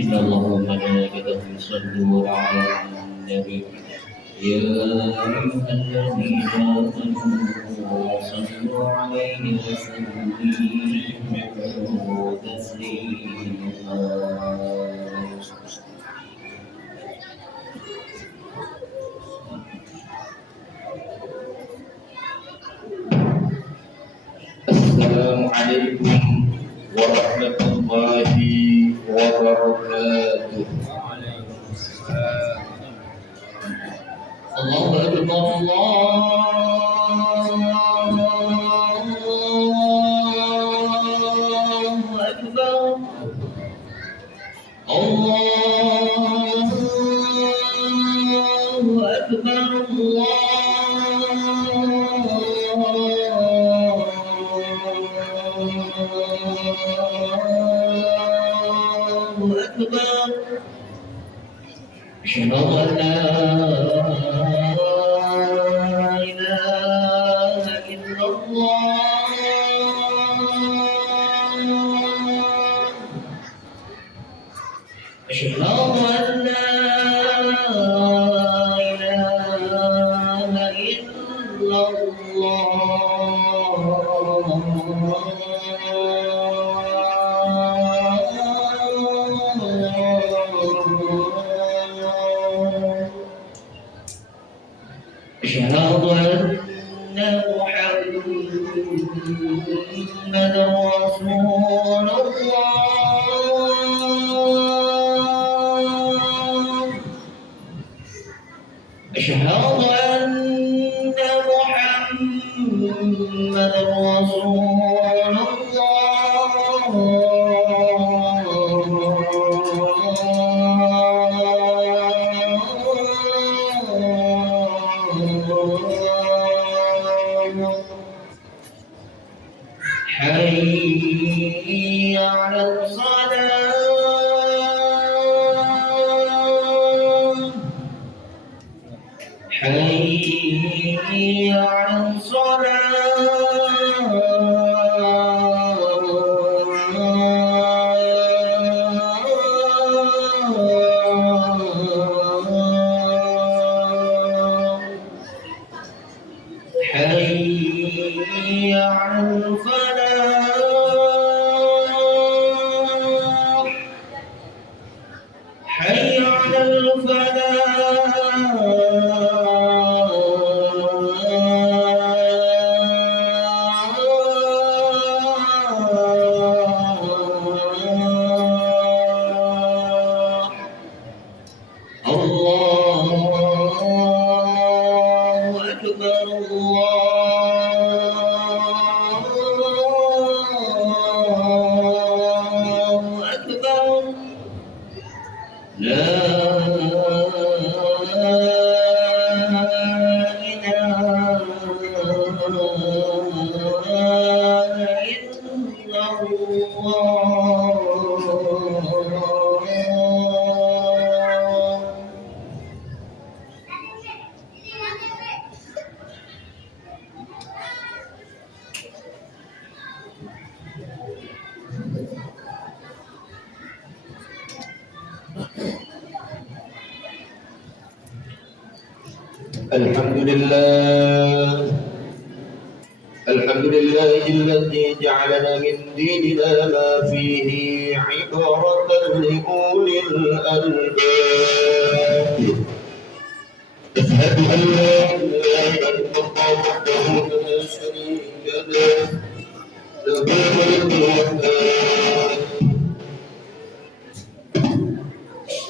إن الله وملائكته يصلون على النبي يا أيها الذين آمنوا صلوا عليه وسلموا تسليما. السلام عليكم ورحمة الله وبركاته. الله أكبر الله أكبر الله أكبر الله أكبر. أشهد أن لا إله إلا الله. أشهد أن لا إله إلا الله. أشهد أن محمدا رسول الله. أشهد أن محمدا رسول الله. حي على الصلاة. حي على الصلاة. حي على الفلاح. حي على الفلاح. الله أكبر الله أكبر. لا إله إلا الله. الحمد لله الذي جعلنا من ديننا ما فيه عبرة لأولي الألباب. أشهد أن لا إله إلا الله وحده لا شريك له الملك والحمد.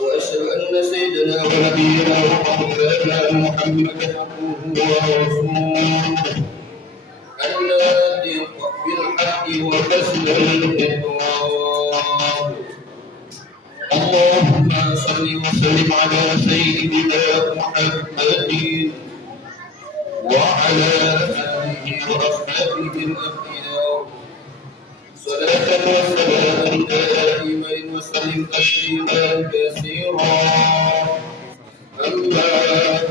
وأشهد أن سيدنا ونبينا ومولانا محمدا عبده ورسوله الناطق بالحق وكسر الإقرار. اللهم صل وسلم على سيدنا محمد وعلى آله وأصحابه الأنبياء صلاة وسلاما دائمين وسلم تسليما كثيرا. أما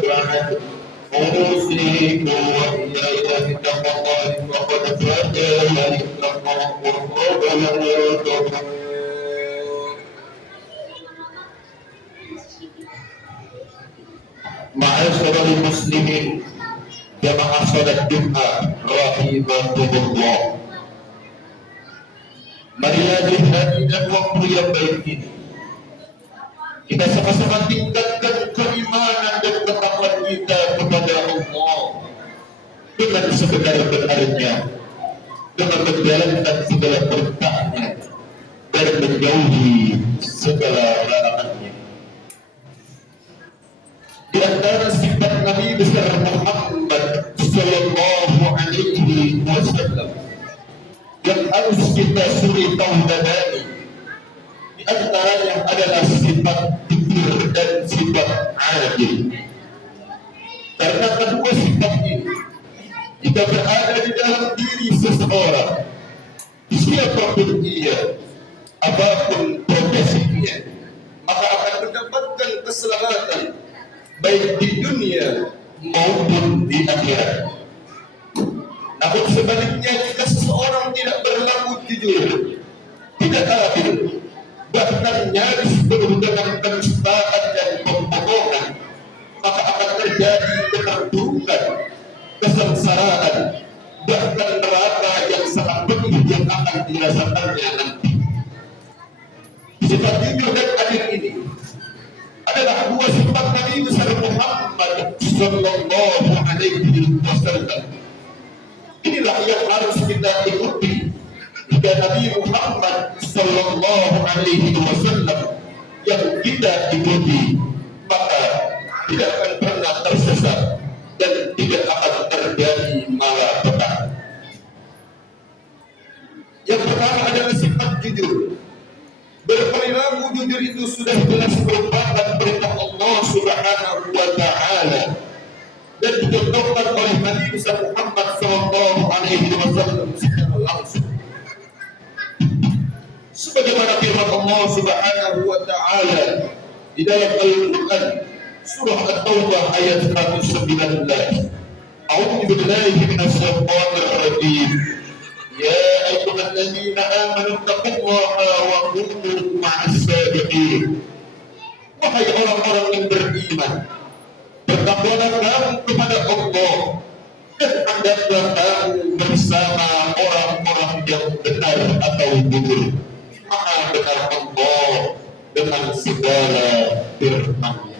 بعد أوصيكم وإياي Ma'asyiral muslimin, jamaah salat Jumat rahimakumullah. Marilah di hari dan waktu yang baik ini kita sama-sama tingkatkan keimanan dan ketakwaan kita kepada Allah dengan sebenar-benarnya, dengan menjalankan segala perintahnya dan menjauhi segala larangannya. Di antara sifat Nabi besar Muhammad sallallahu alaihi wasallam yang harus kita suri tauladani, di antaranya adalah sifat jujur dan sifat adil. Karena kedua sifat ini jika berada di dalam diri seseorang, siapapun ia, apapun profesinya, maka akan mendapatkan keselamatan baik di dunia maupun di akhirat. Namun sebaliknya, jika seseorang tidak berlaku jujur, tidak adil, bahkan nyaris penuh dengan penistaan dan pembohongan, maka akan terjadi keterpurukan, kesengsaraan, bahkan neraka yang sangat pedih yang akan dirasakannya nanti. Sifat jujur dan adil ini adalah dua sifat Nabi besar Muhammad sallallahu alaihi wasallam. Inilah yang harus kita ikuti. Jika Nabi Muhammad sallallahu alaihi wasallam yang kita ikuti, maka tidak akan pernah tersesat dan tidak akan terjadi malapetaka. Yang pertama adalah sifat jujur. Berperilaku jujur itu sudah jelas merupakan perintah Allah Subhanahu wa Ta'ala dan dicontohkan oleh Nabi Muhammad sallallahu alaihi wasallam secara langsung. Sebagaimana firman Allah Subhanahu wa Ta'ala di dalam Al-Qur'an surah At-Taubah ayat 119. A'udzu billahi minasyaitonir rajim. Ya ayyuhalladzina amanu taqullaha wa kunu ma'as sadiqin. Wahai orang-orang yang beriman, bertakwalah kamu kepada Allah dan hendaklah kamu bersama orang-orang yang benar atau jujur. Maha benar Allah dengan segala firman-Nya.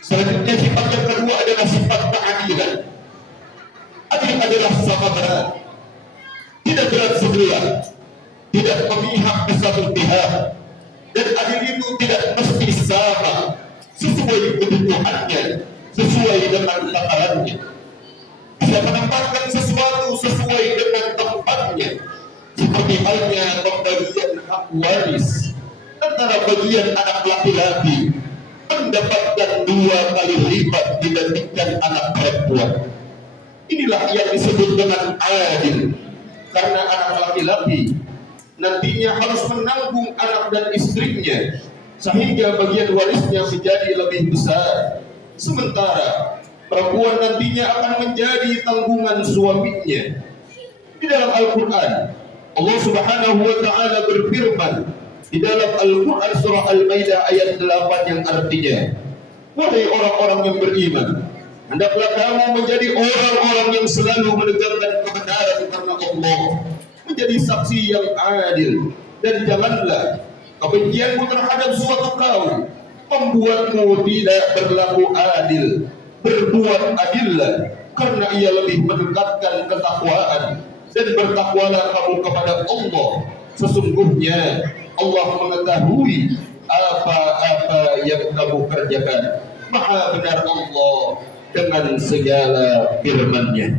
Selanjutnya sifat yang kedua adalah sifat keadilan. Adil adalah sama berat, tidak berat sebelah, tidak memihak ke satu pihak, dan adil itu tidak mesti sama, sesuai kebutuhannya, sesuai dengan takarannya. Bisa menempatkan sesuatu sesuai dengan tempatnya, seperti halnya pembagian hak waris antara bagian anak laki-laki mendapatkan 2 kali lipat dibandingkan anak perempuan. Inilah yang disebut dengan adil, karena anak laki-laki nantinya harus menanggung anak dan istrinya, sehingga bagian warisnya menjadi lebih besar. Sementara perempuan nantinya akan menjadi tanggungan suaminya. Di dalam Al-Quran, Allah Subhanahu wa Ta'ala berfirman di dalam Al-Quran surah Al-Maidah ayat 8 yang artinya, wahai orang-orang yang beriman, hendaklah kamu menjadi orang-orang yang selalu menegakkan kebenaran karena Allah, menjadi saksi yang adil, dan janganlah kebencianmu terhadap suatu kaum membuatmu tidak berlaku adil. Berbuat adillah, karena ia lebih mendekatkan ketakwaan, dan bertakwalah kamu kepada Allah. Sesungguhnya Allah mengetahui apa-apa yang kamu kerjakan. Maha benar Allah dengan segala firman-Nya.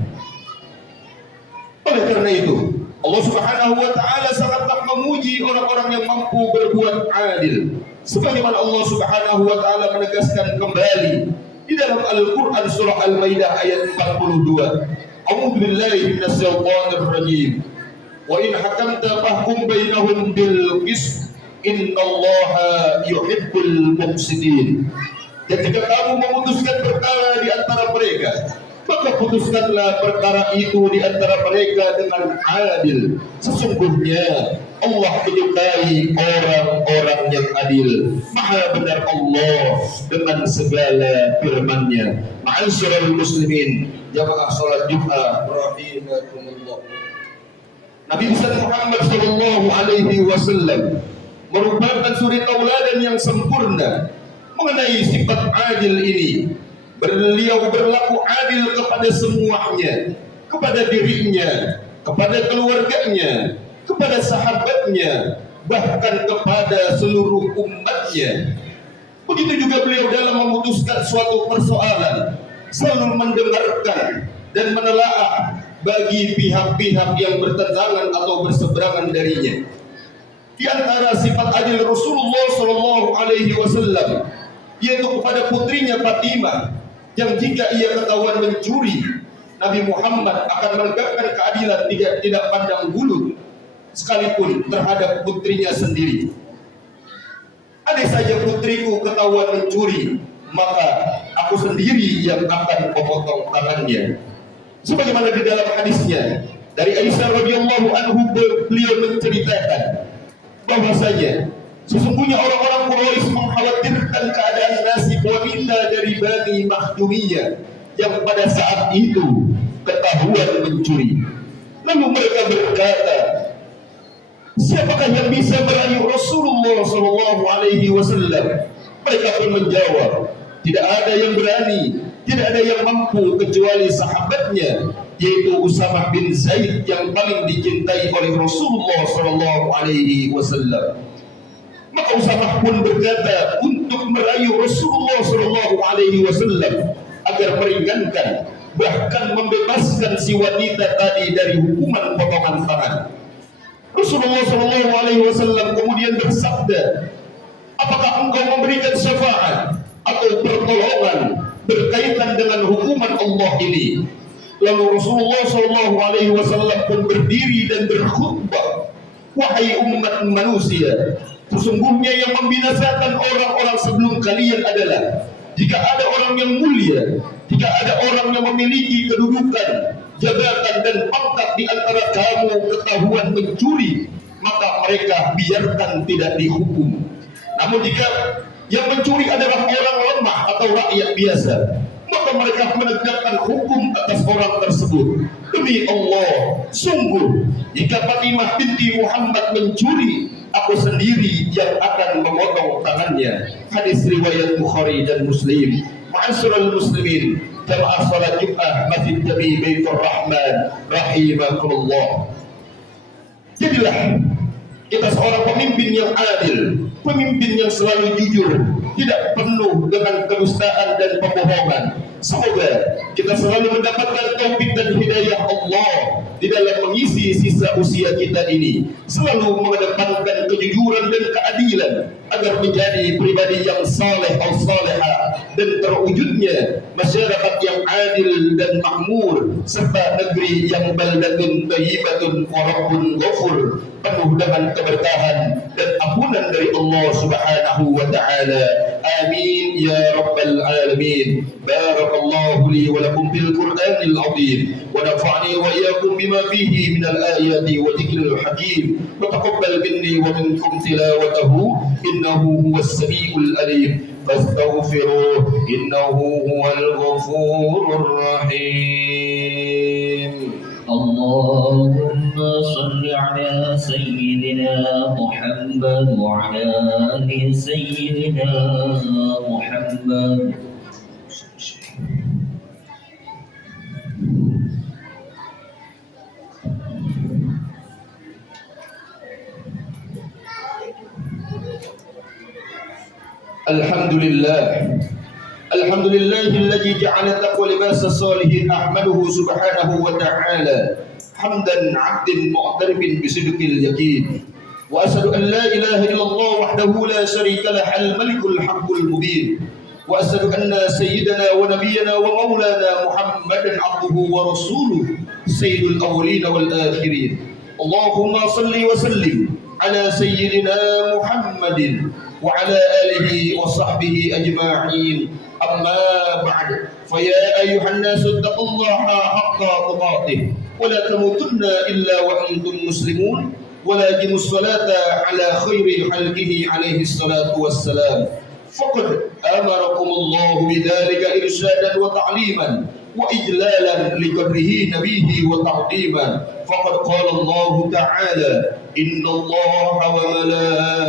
Oleh karena itu, Allah Subhanahu wa Ta'ala sangatlah memuji orang-orang yang mampu berbuat adil. Sebagaimana Allah Subhanahu wa Ta'ala menegaskan kembali di dalam Al-Quran surah Al-Maidah ayat 42. A'udzu billahi minasyaitonir rajim. Wa in hakamta fahkum bainahum bil qist, innallaha yuhibbul muqsitin. Dan jika kamu memutuskan perkara di antara mereka, maka putuskanlah perkara itu di antara mereka dengan adil. Sesungguhnya Allah menyukai orang-orang yang adil. Maha benar Allah dengan segala firman-Nya. Ma'asyiral muslimin, jamaah salat Jumat rahimakumullah. Nabi besar Muhammad sallallahu alaihi wasallam merupakan suri tauladan yang sempurna mengenai sifat adil ini. Beliau berlaku adil kepada semuanya, kepada dirinya, kepada keluarganya, kepada sahabatnya, bahkan kepada seluruh umatnya. Begitu juga beliau dalam memutuskan suatu persoalan, selalu mendengarkan dan menelaah bagi pihak-pihak yang bertentangan atau berseberangan darinya. Di antara sifat adil Rasulullah sallallahu alaihi wasallam yaitu kepada putrinya Fatimah, yang jika ia ketahuan mencuri, Nabi Muhammad akan menegakkan keadilan tidak pandang bulu sekalipun terhadap putrinya sendiri. Andai saja putriku ketahuan mencuri, maka aku sendiri yang akan memotong tangannya. Sebagaimana di dalam hadisnya dari Aisyah radhiyallahu anhu, beliau menceritakan bahwasanya sesungguhnya orang-orang Quraisy mengkhawatirkan keadaan nasib wanita dari Bani Makhzumiyah yang pada saat itu ketahuan mencuri. Lalu mereka berkata, siapakah yang bisa merayu Rasulullah sallallahu alaihi wasallam? Mereka pun menjawab, tidak ada yang berani, tidak ada yang mampu kecuali sahabatnya, yaitu Usamah bin Zaid yang paling dicintai oleh Rasulullah sallallahu alaihi wasallam. Maka Usamah pun berkata untuk merayu Rasulullah sallallahu alaihi wasallam agar meringankan, bahkan membebaskan si wanita tadi dari hukuman potongan tangan. Rasulullah sallallahu alaihi wasallam kemudian bersabda, apakah engkau memberikan syafaat atau pertolongan berkaitan dengan hukuman Allah ini? Lalu Rasulullah sallallahu alaihi wasallam pun berdiri dan berkhutbah, wahai umat manusia, sesungguhnya yang membinasakan orang-orang sebelum kalian adalah jika ada orang yang mulia, jika ada orang yang memiliki kedudukan, jabatan dan pangkat di antara kamu ketahuan mencuri, maka mereka biarkan tidak dihukum. Namun jika yang mencuri adalah orang lemah atau rakyat biasa, maka mereka menegakkan hukum atas orang tersebut. Demi Allah, sungguh jika Fatimah binti Muhammad mencuri, aku sendiri yang akan memotong tangannya. Hadis riwayat Bukhari dan Muslim. Ma'asyiral muslimin, jamaah salat Jumat Masjid Jami Baitur Rahman rahimakumullah. Jadilah kita seorang pemimpin yang adil, pemimpin yang selalu jujur, tidak penuh dengan kedustaan dan pembohongan. Semoga kita selalu mendapatkan taufik dan hidayah Allah di dalam mengisi sisa usia kita ini, selalu mengedepankan kejujuran dan keadilan agar menjadi pribadi yang saleh atau salehah dan terwujudnya masyarakat yang adil dan makmur serta negeri yang baldatun thayyibatun wa rabbun ghafur, penuh dengan keberkahan dan ampunan dari Allah Subhanahu wa taala. Amin ya rabbal alamin. Barakallahu li wa lakum bil Qur'anil azim wa nafa'ani wa iyyakum bima fihi min al ayati wa dhikril hakim. Wa taqabbal minni wa minkum tilawatahu innahu huwas samiul alim. Fastaghfiruh innahu huwal ghafurur rahim. اللهم صل على سيدنا محمد وعلى آل سيدنا محمد. الحمد لله الذي جعل التقوى لباس الصالحين. أحمده سبحانه وتعالى حمدا عبد معترف بصدق اليقين، وأشهد أن لا إله إلا الله وحده لا شريك له الملك الحق المبين، وأشهد أن سيدنا ونبينا ومولانا محمدا عبده ورسوله سيد الأولين والآخرين. اللهم صل وسلم على سيدنا محمد وعلى آله وصحبه أجمعين. أما بعد، فيا أيها الناس اتقوا الله حق تقاته ولا تموتن إلا وأنتم مسلمون ولازموا الصلاة على خير خلقه عليه الصلاة والسلام فقد أمركم الله بذلك إرشادا وتعليما وإجلالا لقدره نبيه وتعظيما فقد قال الله تعالى إن الله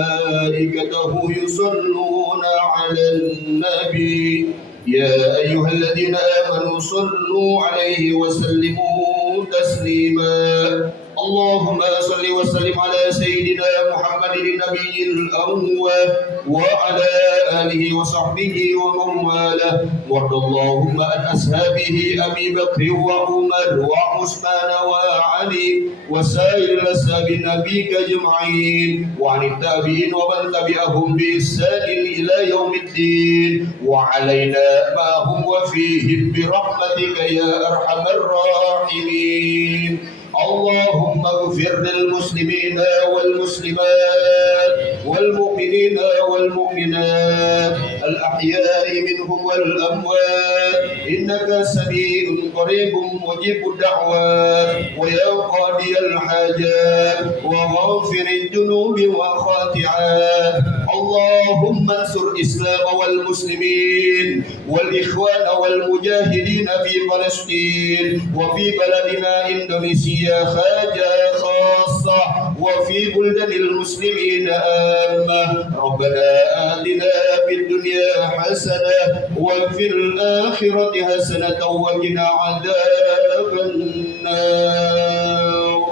وملائكته يصلون على النبي يا أيها الذين آمنوا صلوا عليه وسلموا تسليما اللهم صل وسلم على سيدنا محمد النبي الأول وعلى آله وصحبه ومن والاه وارض اللهم عن أصحابه أبي بكر وعمر وعثمان وعلي وسائر الأصحاب نبيك أجمعين وعن التابعين ومن تبعهم بإحسان إلى يوم الدين وعلينا معهم وفيهم برحمتك يا أرحم الراحمين اللهم اغفر للمسلمين والمسلمات والمؤمنين والمؤمنات الأحياء منهم والأموات إنك سميع قريب مجيب الدعوات ويا قاضي الحاجات وغافر الذنوب والخاطئات اللهم انصر الإسلام والمسلمين والإخوان والمجاهدين في فلسطين وفي بلدنا إندونيسيا خاصة وفي بلدان المسلمين عامة ربنا آتنا في الدنيا حسنة وفي الآخرة حسنة وقنا عذاب النار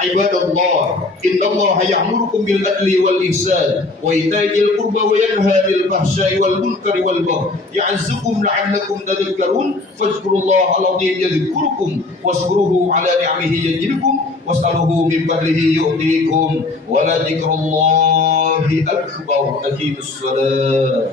عباد الله إن الله يأمركم بالعدل والإحسان وإيتاء ذي القربى وينهى عن الفحشاء والمنكر والبغي يعظكم لعلكم تذكرون فاذكروا الله العظيم يذكركم واشكروه على نعمه يزدكم واسألوه من فضله يؤتيكم ولذكر الله أكبر أقيموا الصلاة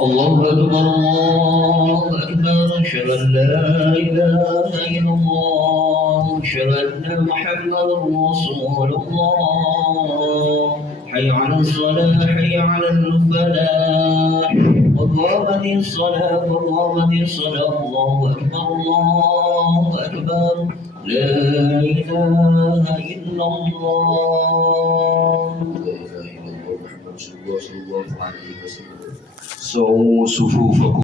الله أكبر الله أكبر أشهد أن لا إله إلا الله أشهد أن محمدا رسول الله حي على الصلاة حي على الفلاح قد قامت الصلاة قد قامت الصلاة الله أكبر لا إله إلا الله صووا صفوفكم